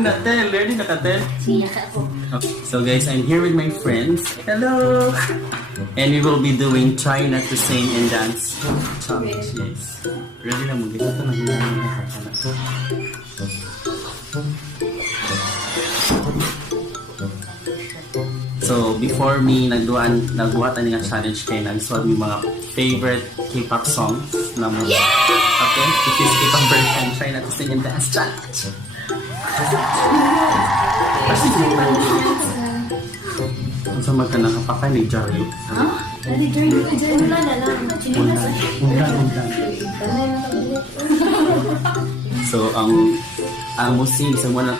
Natel, ready na Katel? Siya ako. Okay, so guys, I'm here with my friends. Hello! And we will be doing Try Not to Sing and Dance Challenge. Yes. Ready na mo? Ito na So, before me nagbuhatan nga challenge kayo, nag-solve yung mga favorite K-pop songs na mo. Okay? This is K-pop version. Try Not to Sing and Dance Challenge. Kasi kung sa magka nakapakanig, Jarry. Ha? Dali, Journey. Wala na lang. Undan. So, ang musing sa mga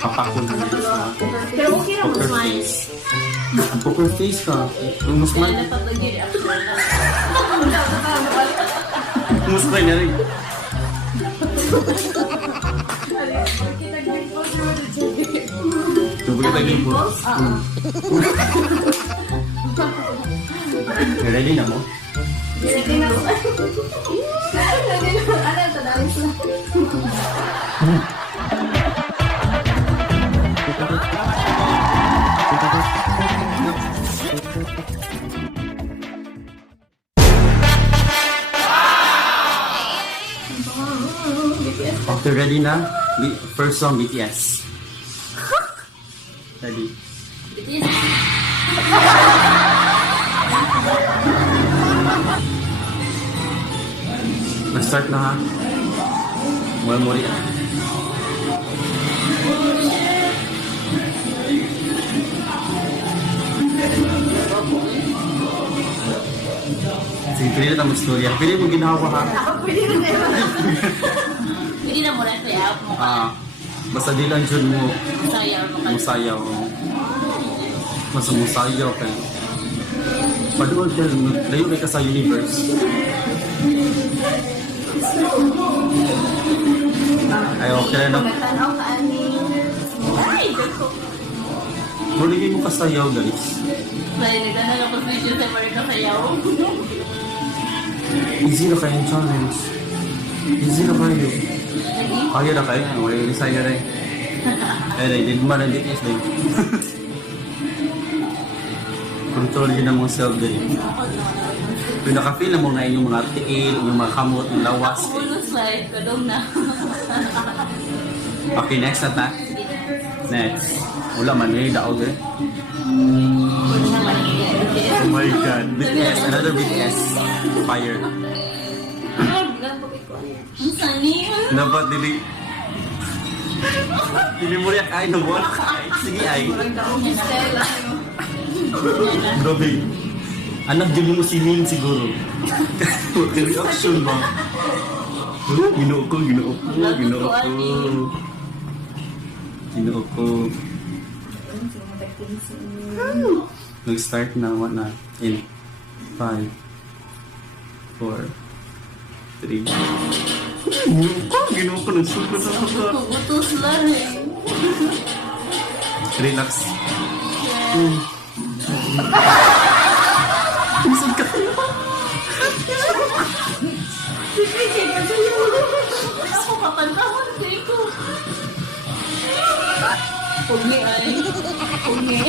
kapako na nila sa Pero okay na mo, poker smile. face. Ang poker face ka. Yung musman. Musman na rin. Coba kita gimbal. Ready na mo? Ready na ako. Ready na. Ano ito? Dali sila. Okay, ready na? First song, BTS. Ready? Na-start na ha? One more yan. Sige, pwede na tayo istorya. Pwede mo ginawa ha? Pwede na naman. Pwede na mo na kaya mo. Basta di lang dyan mo Sayaw mo ka. musayaw. Basta musayaw kayo. Padood ka, layo ka sa universe. Ay, okay na. Magtanaw ka ani. Ay, dako. Muligay mo kasayaw, guys. Dahil nagtanong ako sa video sa Marika Sayaw. Easy na kayo yung challenge. Easy na kayo. Kaya na kayo. Wala yung sa'yo na eh. Ay, hindi mo man ang BTS na yun. Control yun ang mga self din. Kung nakafeel na mo na yung mga tiil, yung mga kamot, yung lawas. Ulos like, kadong na. Okay, next na ta. Next. Wala man eh, daog eh. Oh my God. BTS, another BTS. Fire. Ang sani. Dapat dili. Dili mo riyak ay, nagwala ka ay. Sige ay. Grabe. Anak dyan mo si Min siguro. Reaction ba? Ginoo ko. Nag-start na, what na? In 5, 4, 3. Ginoo ko, nagsugod na ako. Utos lang eh. Relax. Isog ka. Sige, kasi yun. Ako kapantahon ko. Pugni ay. Pugni.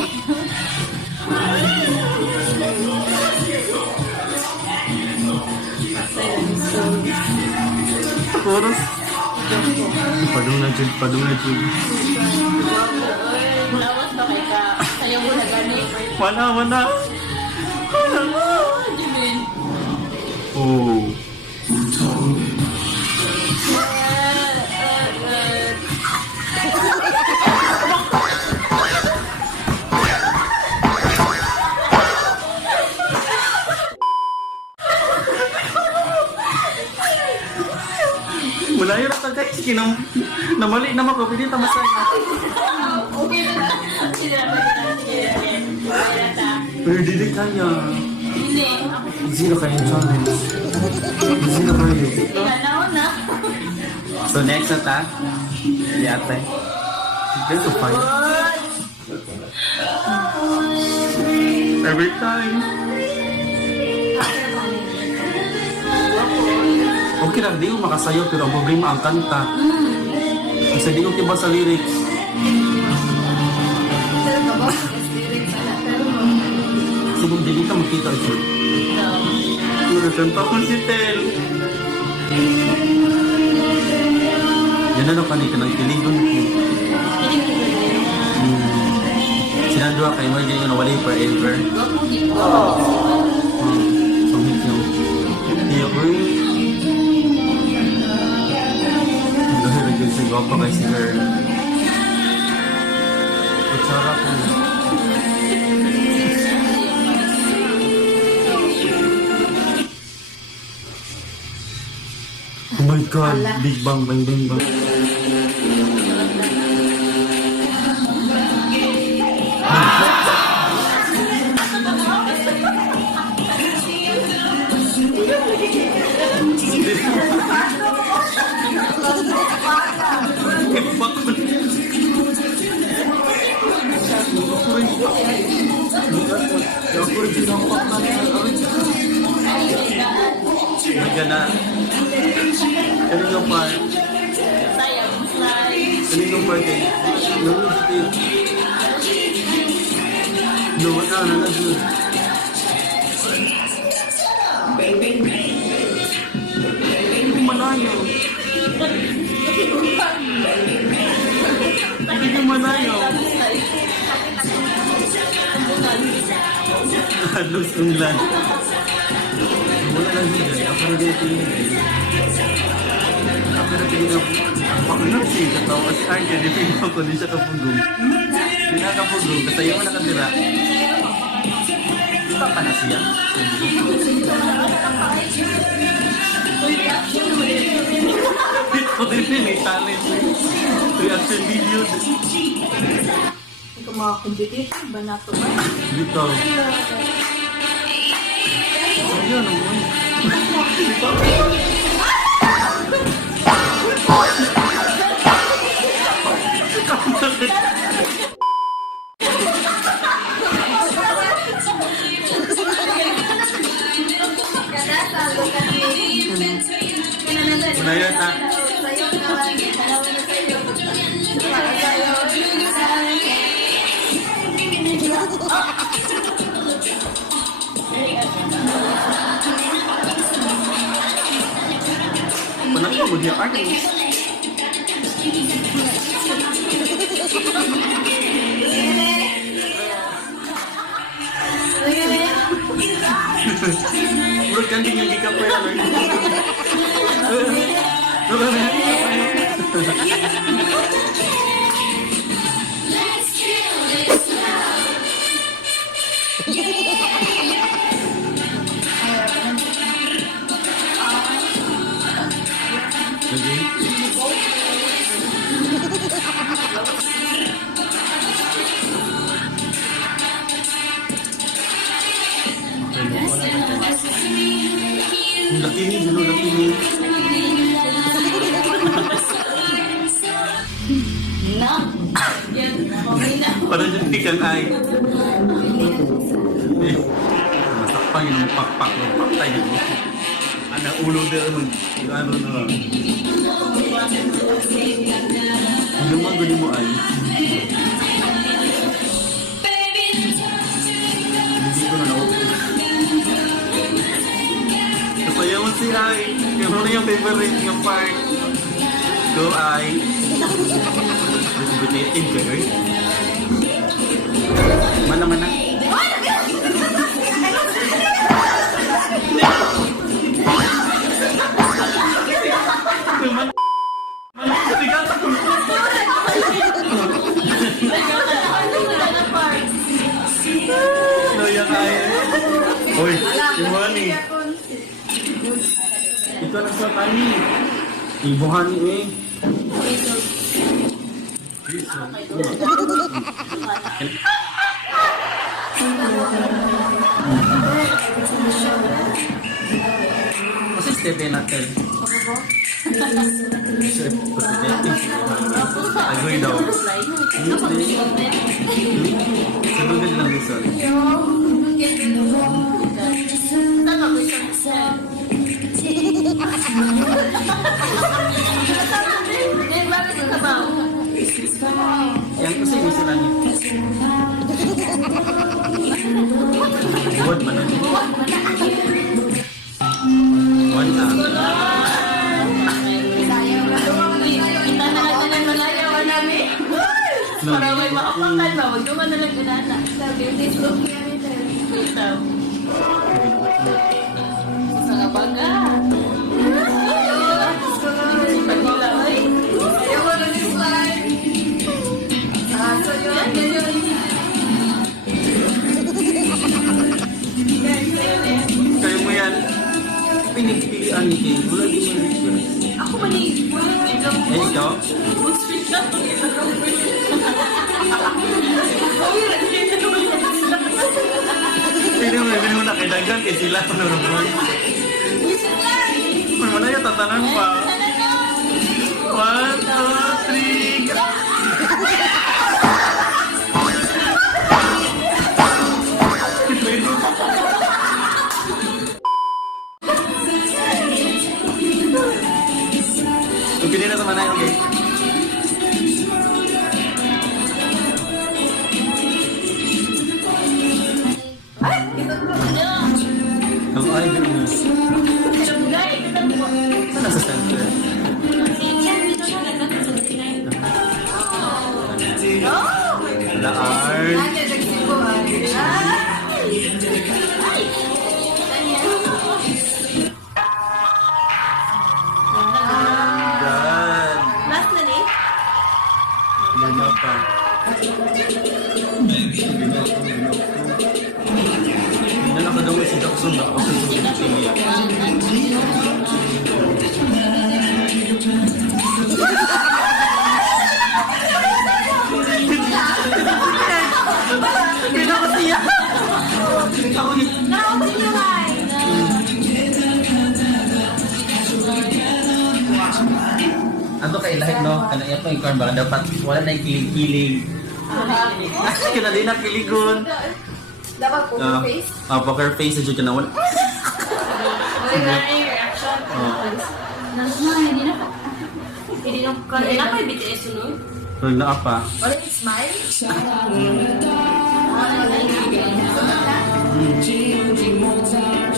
Chorus. Padung na dyan. Lawas ba kay ka? Sayaw mo na gani. Mana. Jimin. Oh. Mulayo na ka guys. Namali naman ko. Pwede tamasaya. Okay na. Sige na. Pero dili kaya. Hindi. Easy na kayo yung challenge. Easy na kayo. Tinanaw na. So next na ta. Di ate. There's a fight. Every time. Okay lang, di ko makasayaw pero ang problema ang kanta. Kasi di ko kiba sa lyrics. Pero ka ba? Lyrics ala. Pero mo. Kasi kung di ka makita ito. Kanta ko si Tel. Yan na kanita ng tiligon ko. Sinadwa kay mo yung nawali forever. Pamit nyo. Iyo ko yung... Dahil naging si Gwapa kay si girl. Kutsara ko. Oh my God! Big Bang, bang, bang, bang. Magana. Kaninong part? Kaninong part eh? No, wala na nag-good. Hindi manayo. Hindi manayo. Halos ulan. Wala lang siya. Ako na dito yun. Ako na dito. Pakunod siya. Katawa kasi Arke. Di pinag ko din siya kapugong. Hindi na kapugong. Kasi yung nakatira. Di ba pa na siya? Ito din may talent. Reaction video. Ikaw mga competitive ba na ito ba? Dito. Ayun, naman. Unayan na. Panang mo dia artist. Bro, kan tinggal di kafe lagi. Laki ni dulu laki ni. Na. Yan. Okay na. Parang yung tikang ay. Masakpang yung pakpak ng paktay yun. Anak ulo din ano na. Ano mga gani mo ay? Hindi ko na naupo. Kasayawan si Ay. Kaya mo na yung favorite ng part. Go Ay. Gunitin ka eh. Mana-mana. Loya kaya. Hoy, Iwani. Ito na sa tani. Ibuhani eh. Kasi step natin. Agoy daw. Sunugin lang isa. Yang kasi gusto na niya. Buwan man na. Buwan na. Kita na lang tayo malayaw namin. Para may makapakan ba? Huwag naman na lang gunana. Sabi, this look yan ito. Ito. Sa kabaga. Pagkilaway. Ayaw mo na this slide. So yun, yun. Kayo mo yan. Pinipilian ni King. Wala din mo request. Ako mali. Eh, ikaw? Pili mo na kailangan kay sila. May mana yung tatanan pa. 1, 2, 3. Pili na sa manay, okay? Ang eyebrows. Saan nasa center? La art. God. Last na ni? Luma pa. Hindi na nakadawa si Jackson na ako sa social Hindi na kasi yan. Naubos na lang. Ano kay lahat no? Kana ito yung corn baka dapat wala na yung kilig-kilig. Kaya din na kiligon. Dapat poker face. Poker face na dyan ka na wala. Wala na yung reaction. Hindi na pa. Hindi na pa. Hindi na pa yung BTS sunod. Huwag na pa. Wala yung smile.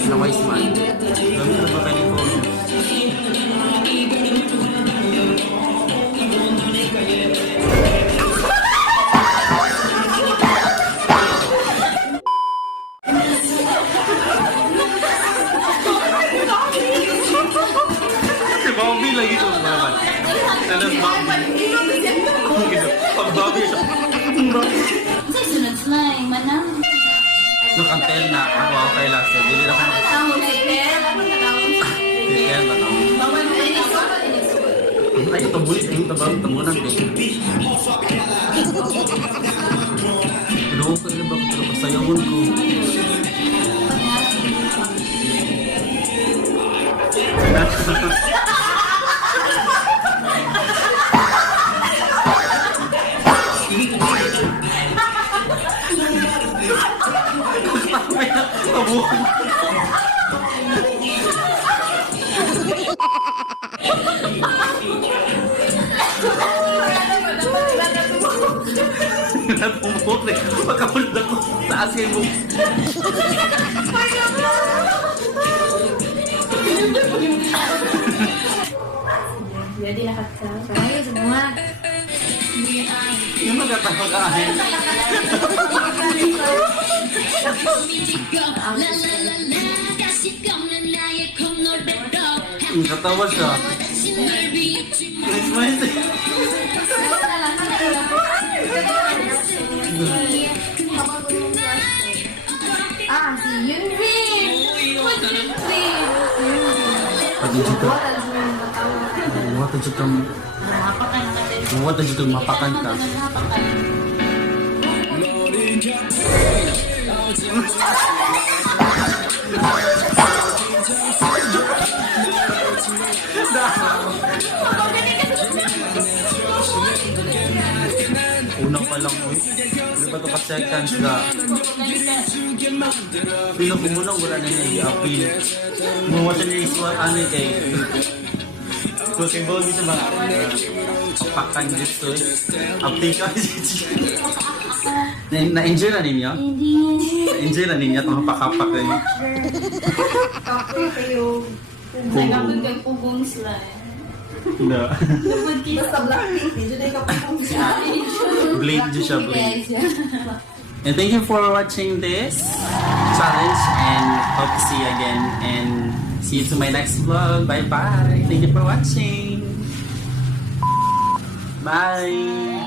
Naway smile. Gamit na ba kayo ni phone? Si Bobby lagi ko naman. Talas Bobby. Pag Bobby siya. Sa sunod smile, manang. Look, ang tel na. Ako okay lang. So, hindi na ako Tawag si Tel. Ano na tawag? si tel ba tawag? Bawal na yung iso. Ay, ito bulis. Ay, ito ba? Ito muna. Pero ko rin ba? Pero pasayawon ko. Pabukod. Napumukot eh. Pagkapunod ako. Taas kayo mo. Jadi lahat ka. Ay, semua. Yung magkatapag-ahin. Katawa siya. Christmas eh. Ah, si Yunbin! What's Yunbin? Pati dito. Muwata dito. Napakan ka din. Muwata dito mapakan ka. Una pa lang mo. Hindi pa ito ka-seconds ka. Pino ko muna wala na niya i-appeal. Muwata niya iswa ano kay. Possible dito mga pakan dito eh. Update ka. Na-enjoy na ninyo? Na-enjoy na ninyo itong hapak-hapak na ninyo? Kapoy kayo. Sa gabon kay pugong sila eh. No. Lupod kita. Basta Blackpink, medyo na ikaw siya. Blade dyan siya, blade. And thank you for watching this challenge and hope to see you again and see you to my next vlog. Bye bye. Thank you for watching. Bye.